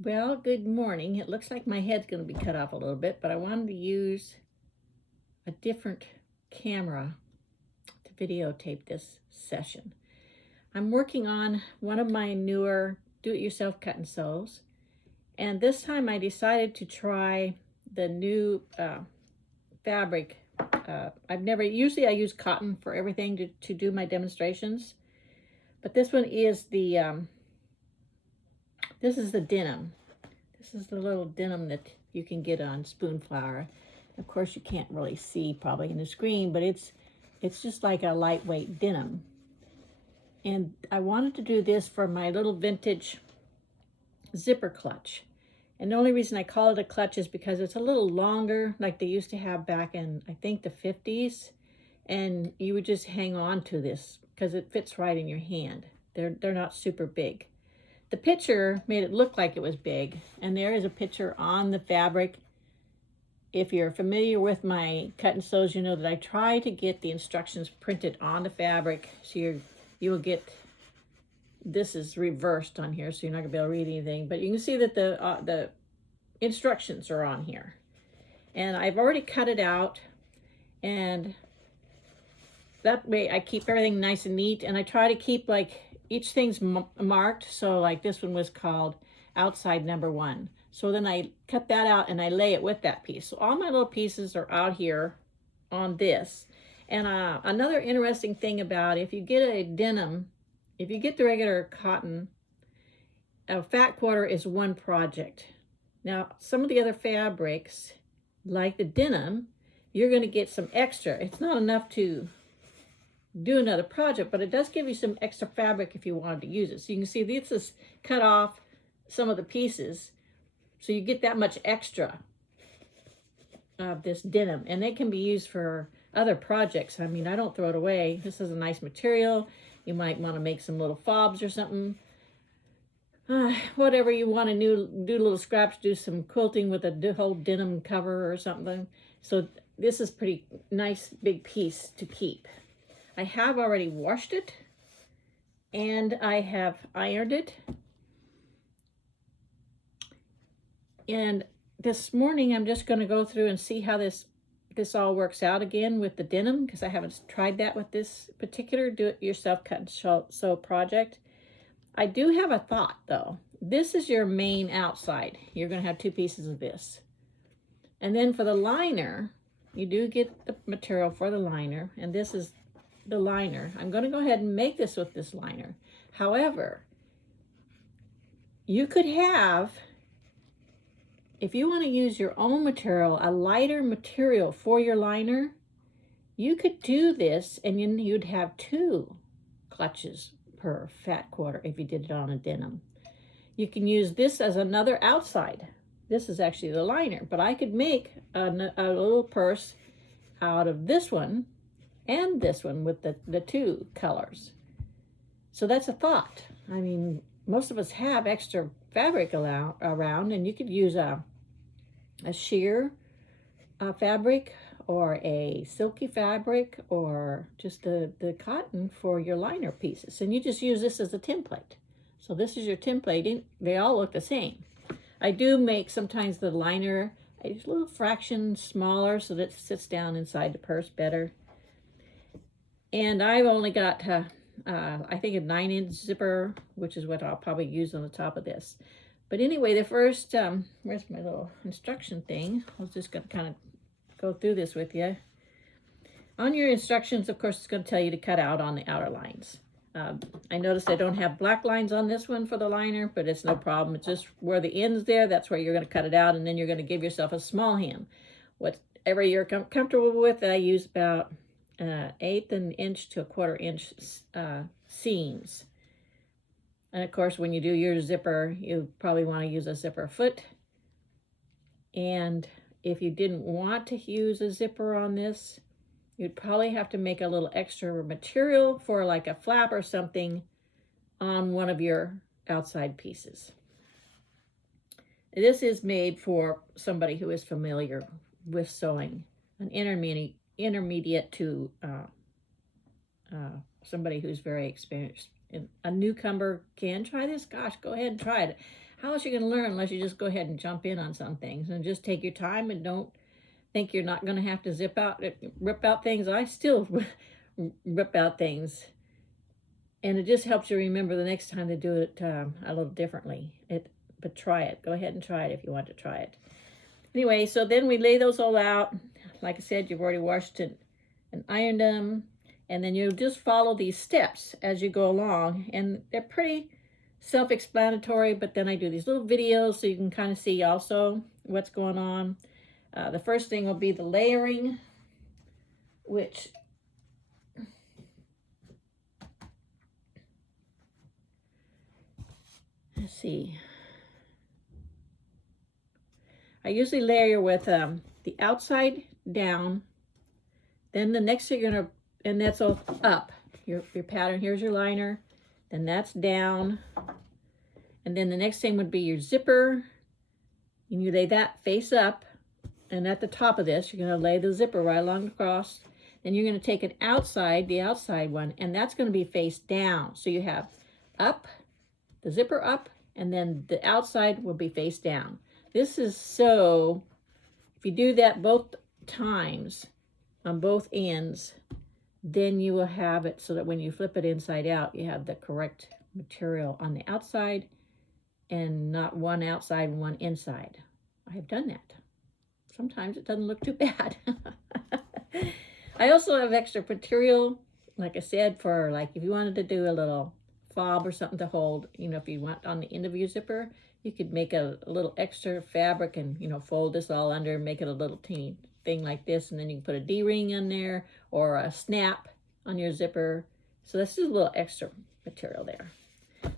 Well, good morning. It looks like my head's going to be cut off a little bit, but I wanted to use a different camera to videotape this session. I'm working on one of my newer do-it-yourself cut and sews, and this time I decided to try the new fabric. Usually I use cotton for everything to do my demonstrations, but this one is this is the denim. This is the little denim that you can get on Spoonflower. Of course, you can't really see probably in the screen, but it's just like a lightweight denim. And I wanted to do this for my little vintage zipper clutch. And the only reason I call it a clutch is because it's a little longer, like they used to have back in, I think, the 50s. And you would just hang on to this because it fits right in your hand. They're not super big. The picture made it look like it was big, and there is a picture on the fabric. If you're familiar with my cut and sews, you know that I try to get the instructions printed on the fabric, so you will get, this is reversed on here, so you're not gonna be able to read anything, but you can see that the instructions are on here. And I've already cut it out, and that way I keep everything nice and neat, and I try to keep like each thing's marked. So like this one was called outside number 1. So then I cut that out and I lay it with that piece. So all my little pieces are out here on this. And another interesting thing about if you get a denim, if you get the regular cotton, a fat quarter is one project. Now, some of the other fabrics, like the denim, you're going to get some extra. It's not enough to do another project, but it does give you some extra fabric if you wanted to use it. So you can see this is cut off some of the pieces, so you get that much extra of this denim, and it can be used for other projects. I mean, I don't throw it away. This is a nice material. You might want to make some little fobs or something. Whatever you want to do little scraps, do some quilting with a whole denim cover or something. So this is pretty nice big piece to keep. I have already washed it, and I have ironed it. And this morning I'm just going to go through and see how this all works out again with the denim, because I haven't tried that with this particular do-it-yourself cut and sew project. I do have a thought though. This is your main outside. You're going to have 2 pieces of this. And then for the liner, you do get the material for the liner, and this is the liner. I'm going to go ahead and make this with this liner. However, you could have, if you want to use your own material, a lighter material for your liner, you could do this and you'd have 2 clutches per fat quarter if you did it on a denim. You can use this as another outside. This is actually the liner, but I could make a little purse out of this one and this one with the 2 colors. So that's a thought. I mean, most of us have extra fabric around, and you could use a sheer fabric or a silky fabric or just the cotton for your liner pieces. And you just use this as a template. So this is your template. They all look the same. I do make sometimes the liner a little fraction smaller so that it sits down inside the purse better. And I've only got, I think, a 9-inch zipper, which is what I'll probably use on the top of this. But anyway, the first, where's my little instruction thing? I was just going to kind of go through this with you. On your instructions, of course, it's going to tell you to cut out on the outer lines. I noticed I don't have black lines on this one for the liner, but it's no problem. It's just where the end's there, that's where you're going to cut it out, and then you're going to give yourself a small hem. Whatever you're comfortable with, I use about 1/8 inch to 1/4 inch seams. And of course, when you do your zipper, you probably want to use a zipper foot. And if you didn't want to use a zipper on this, you'd probably have to make a little extra material for like a flap or something on one of your outside pieces. This is made for somebody who is familiar with sewing, an intermediate to somebody who's very experienced. A newcomer can try this. Gosh, go ahead and try it. how else are you going to learn unless you just go ahead and jump in on some things and just take your time and don't think you're not going to have to rip out things. I still rip out things. And it just helps you remember the next time to do it a little differently. But try it. Go ahead and try it if you want to try it. Anyway, so then we lay those all out. Like I said, you've already washed it and ironed them. And then you just follow these steps as you go along. And they're pretty self-explanatory, but then I do these little videos so you can kind of see also what's going on. The first thing will be the layering, which let's see. I usually layer with the outside down. Then the next thing you're gonna, and that's all up. Your pattern, here's your liner. Then that's down. And then the next thing would be your zipper. And you lay that face up. And at the top of this, you're gonna lay the zipper right along across. Then you're gonna take an outside, the outside one, and that's gonna be face down. So you have up, the zipper up, and then the outside will be face down. This is so, if you do that both times on both ends, then you will have it so that when you flip it inside out, you have the correct material on the outside and not one outside and one inside. I have done that. Sometimes it doesn't look too bad. I also have extra material, like I said, for like if you wanted to do a little fob or something to hold, you know, if you want on the end of your zipper, you could make a little extra fabric and, you know, fold this all under, make it a little teeny thing like this, and then you can put a D-ring in there or a snap on your zipper. So that's just a little extra material there.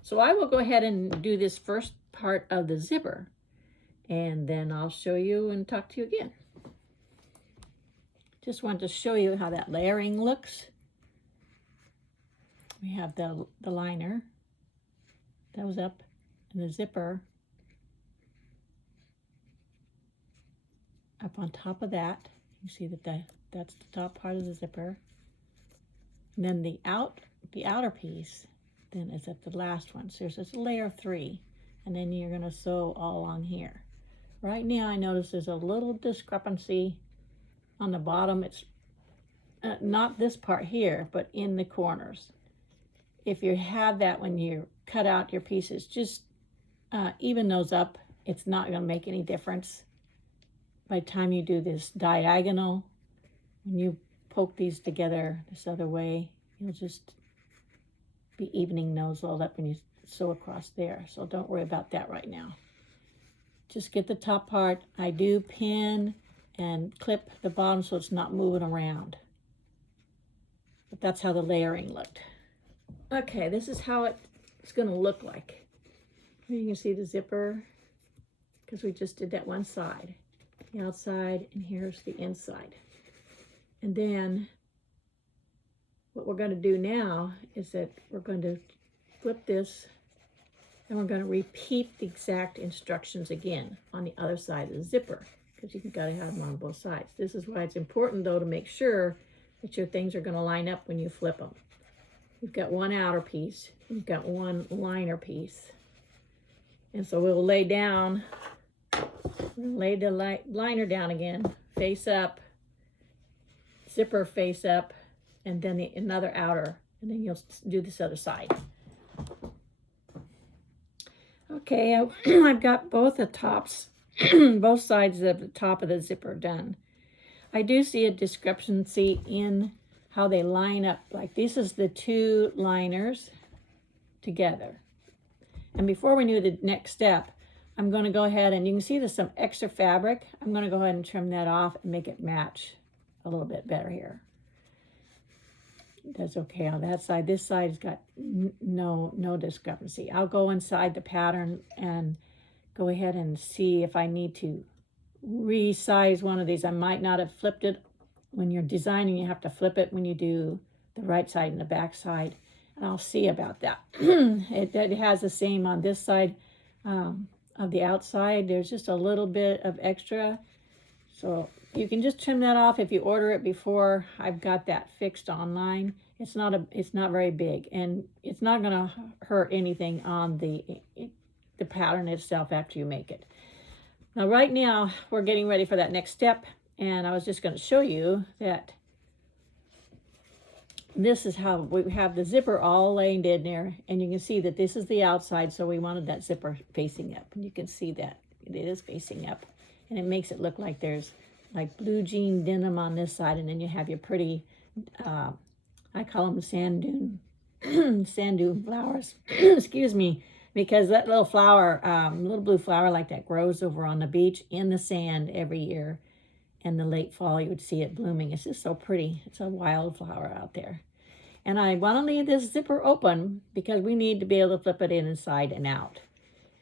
So I will go ahead and do this first part of the zipper, and then I'll show you and talk to you again. Just wanted to show you how that layering looks. We have the liner that was up and the zipper up on top of that. You see that that's the top part of the zipper. And then the outer piece then is at the last one. So there's this layer of 3, and then you're gonna sew all along here. Right now I notice there's a little discrepancy on the bottom. It's not this part here, but in the corners. If you have that when you cut out your pieces, just even those up. It's not going to make any difference. By the time you do this diagonal, when you poke these together this other way, you'll just be evening those all up when you sew across there. So don't worry about that right now. Just get the top part. I do pin and clip the bottom so it's not moving around. But that's how the layering looked. Okay, this is how it's going to look like. You can see the zipper because we just did that one side, the outside, and here's the inside. And then what we're going to do now is that we're going to flip this and we're going to repeat the exact instructions again on the other side of the zipper, because you've got to have them on both sides. This is why it's important, though, to make sure that your things are going to line up when you flip them. You've got one outer piece, you've got one liner piece. And so we'll lay down, lay the liner down again, face up, zipper face up, and then another outer, and then you'll do this other side. Okay, I've got both the tops, both sides of the top of the zipper done. I do see a discrepancy in how they line up. Like this is the 2 liners together. And before we do the next step, I'm going to go ahead and you can see there's some extra fabric. I'm going to go ahead and trim that off and make it match a little bit better here. That's okay on that side. This side's got no discrepancy. I'll go inside the pattern and go ahead and see if I need to resize one of these. I might not have flipped it. When you're designing, you have to flip it when you do the right side and the back side. And I'll see about that. It has the same on this side of the outside. There's just a little bit of extra. So you can just trim that off if you order it before. I've got that fixed online. It's not very big, and it's not going to hurt anything on the the pattern itself after you make it. Now right now we're getting ready for that next step, and I was just going to show you that this is how we have the zipper all laid in there, and you can see that this is the outside, so we wanted that zipper facing up, and you can see that it is facing up, and it makes it look like there's like blue jean denim on this side, and then you have your pretty I call them sand dune flowers excuse me, because that little flower, little blue flower like that grows over on the beach in the sand every year. In the late fall, you would see it blooming. It's just so pretty. It's a wildflower out there. And I want to leave this zipper open because we need to be able to flip it in inside and out.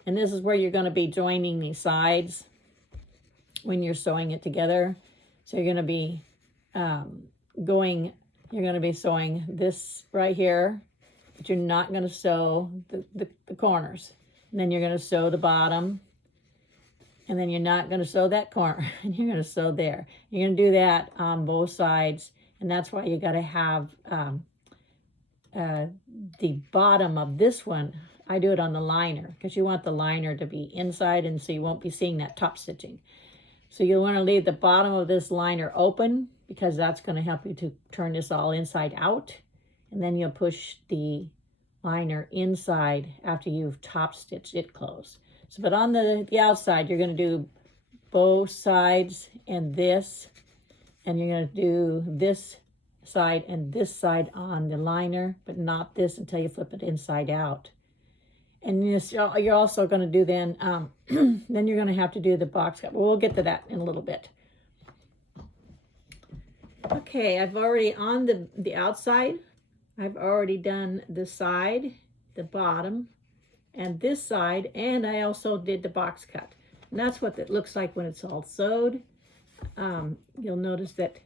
And this is where you're going to be joining these sides when you're sewing it together. So you're going to be sewing this right here, but you're not going to sew the corners. And then you're going to sew the bottom. And then you're not going to sew that corner, and you're going to sew there. You're going to do that on both sides, and that's why you got to have the bottom of this one. I do it on the liner because you want the liner to be inside, and so you won't be seeing that top stitching. So you'll want to leave the bottom of this liner open because that's going to help you to turn this all inside out, and then you'll push the liner inside after you've top stitched it closed. So, but on the outside, you're going to do both sides and this, and you're going to do this side and this side on the liner, but not this until you flip it inside out. And this, you're also going to do then, then you're going to have to do the box cut. We'll get to that in a little bit. Okay, I've already, on the outside, I've already done the side, the bottom, and this side, and I also did the box cut. And that's what it looks like when it's all sewed. You'll notice that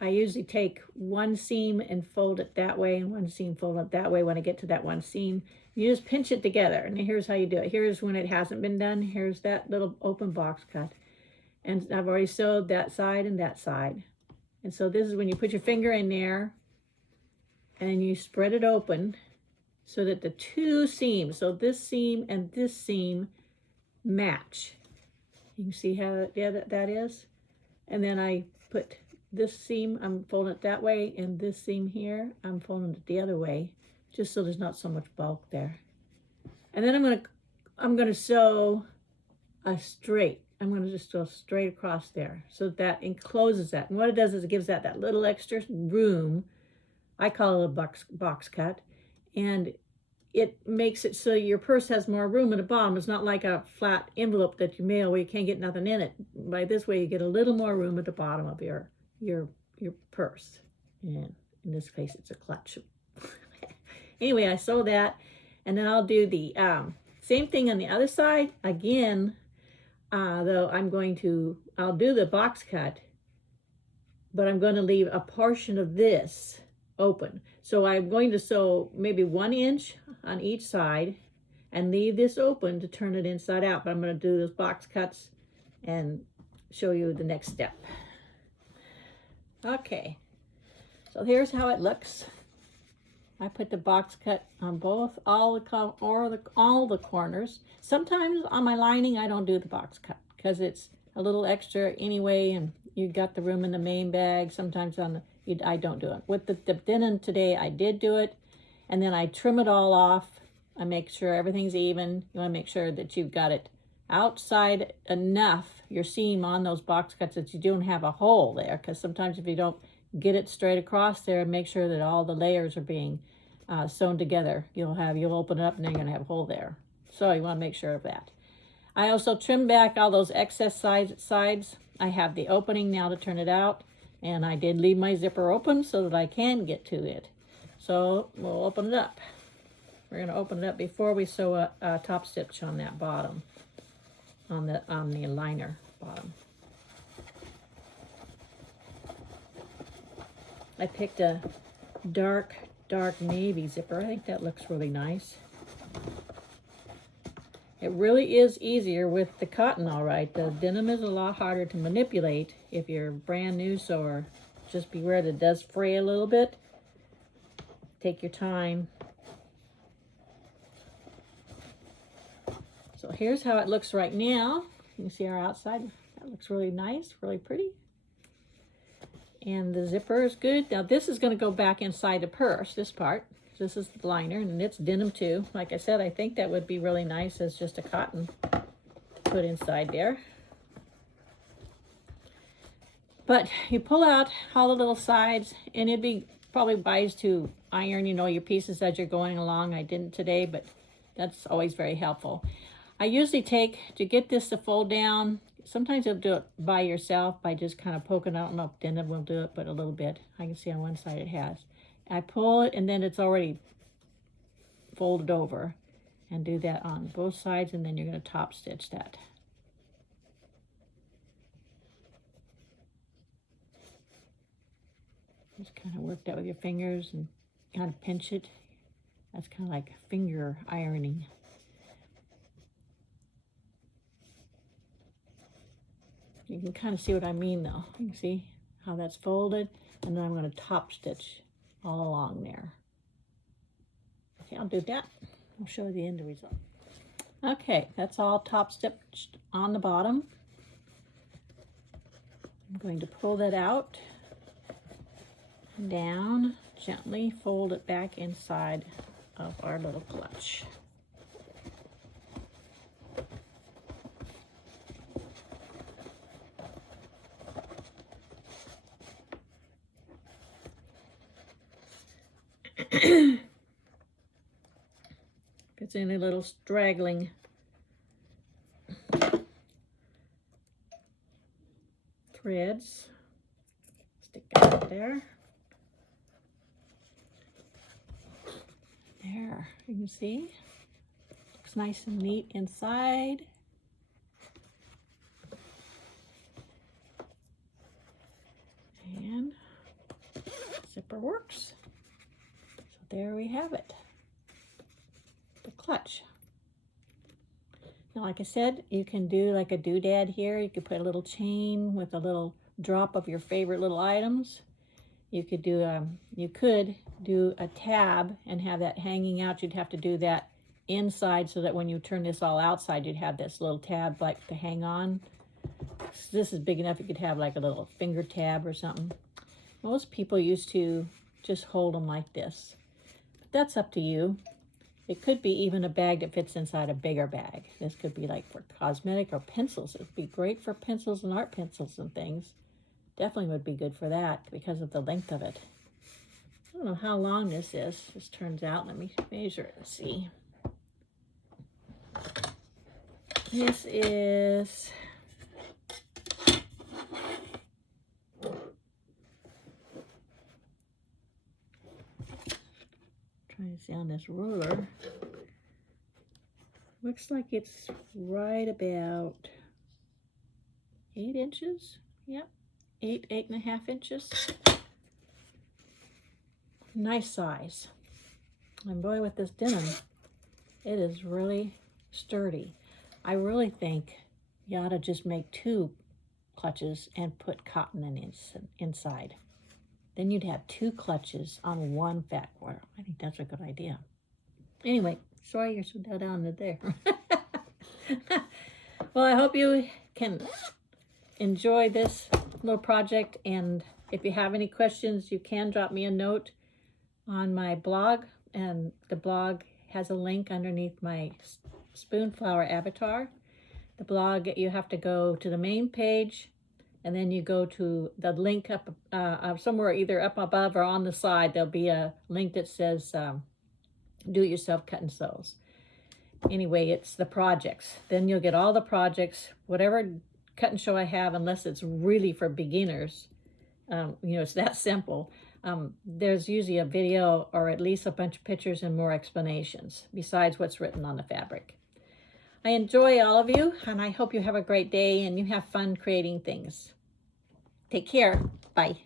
I usually take one seam and fold it that way, and one seam fold it that way when I get to that one seam. You just pinch it together, and here's how you do it. Here's when it hasn't been done. Here's that little open box cut. And I've already sewed that side and that side. And so this is when you put your finger in there, and you spread it open, so that the two seams, so this seam and this seam, match. You can see how that is. And then I put this seam, I'm folding it that way, and this seam here, I'm folding it the other way, just so there's not so much bulk there. And then I'm gonna sew a straight. I'm gonna just go straight across there, so that encloses that. And what it does is it gives that little extra room. I call it a box cut. And it makes it so your purse has more room at the bottom. It's not like a flat envelope that you mail where you can't get nothing in it. By this way, you get a little more room at the bottom of your purse. And in this case, it's a clutch. Anyway, I sew that, and then I'll do the same thing on the other side. Again, though I'll do the box cut, but I'm going to leave a portion of this open. So I'm going to sew maybe 1 inch on each side and leave this open to turn it inside out. But I'm going to do those box cuts and show you the next step. Okay, so here's how it looks. I put the box cut on all the corners. Sometimes on my lining I don't do the box cut because it's a little extra anyway, and you got the room in the main bag. Sometimes I don't do it. With the denim today, I did do it, and then I trim it all off. I make sure everything's even. You want to make sure that you've got it outside enough, your seam on those box cuts, that you don't have a hole there, because sometimes if you don't get it straight across there and make sure that all the layers are being sewn together, you'll open it up and then you're going to have a hole there. So you want to make sure of that. I also trim back all those excess sides. I have the opening now to turn it out, and I did leave my zipper open so that I can get to it. So we'll open it up. We're going to open it up before we sew a top stitch on that bottom, on the liner bottom. I picked a dark navy zipper. I think that looks really nice. It really is easier with the cotton, all right. The denim is a lot harder to manipulate if you're a brand new sewer. Just beware that it does fray a little bit. Take your time. So here's how it looks right now. You can see our outside. That looks really nice, really pretty. And the zipper is good. Now this is going to go back inside the purse, this part. This is the liner, and it's denim too. Like I said, I think that would be really nice as just a cotton put inside there. But you pull out all the little sides, and it'd be probably wise to iron, you know, your pieces as you're going along. I didn't today, but that's always very helpful. I usually take, to get this to fold down, sometimes you'll do it by yourself by just kind of poking out. I don't know if denim will do it, but a little bit. I can see on one side it has. I pull it, and then it's already folded over. And do that on both sides, and then you're going to top stitch that. Just kind of work that with your fingers and kind of pinch it. That's kind of like finger ironing. You can kind of see what I mean though. You can see how that's folded, and then I'm going to top stitch all along there. Okay, I'll do that. I'll show you the end result. Okay, that's all top stitched on the bottom. I'm going to pull that out, down, gently fold it back inside of our little clutch. If it's any little straggling threads, stick it out there. There, you can see, looks nice and neat inside. And zipper works. So there we have it, the clutch. Now, like I said, you can do like a doodad here. You could put a little chain with a little drop of your favorite little items. You could do a tab and have that hanging out. You'd have to do that inside so that when you turn this all outside, you'd have this little tab like to hang on. So this is big enough you could have like a little finger tab or something. Most people used to just hold them like this. But that's up to you. It could be even a bag that fits inside a bigger bag. This could be like for cosmetic or pencils. It would be great for pencils and art pencils and things. Definitely would be good for that because of the length of it. I don't know how long this is. This turns out. Let me measure it and see. This is trying to see on this ruler. Looks like it's right about 8 inches. Yep. 8.5 inches. Nice size. And boy, with this denim, it is really sturdy. I really think you ought to just make 2 clutches and put cotton inside. Then you'd have 2 clutches on one fat quarter. I think that's a good idea. Anyway, sorry you're so down to there. Well, I hope you can enjoy this little project, and if you have any questions, you can drop me a note on my blog, and the blog has a link underneath my Spoonflower avatar. The blog, you have to go to the main page, and then you go to the link up somewhere either up above or on the side. There'll be a link that says do it yourself cut and sews. Anyway, it's the projects. Then you'll get all the projects, whatever cut and sew I have, unless it's really for beginners. You know, it's that simple. There's usually a video or at least a bunch of pictures and more explanations besides what's written on the fabric. I enjoy all of you, and I hope you have a great day and you have fun creating things. Take care. Bye.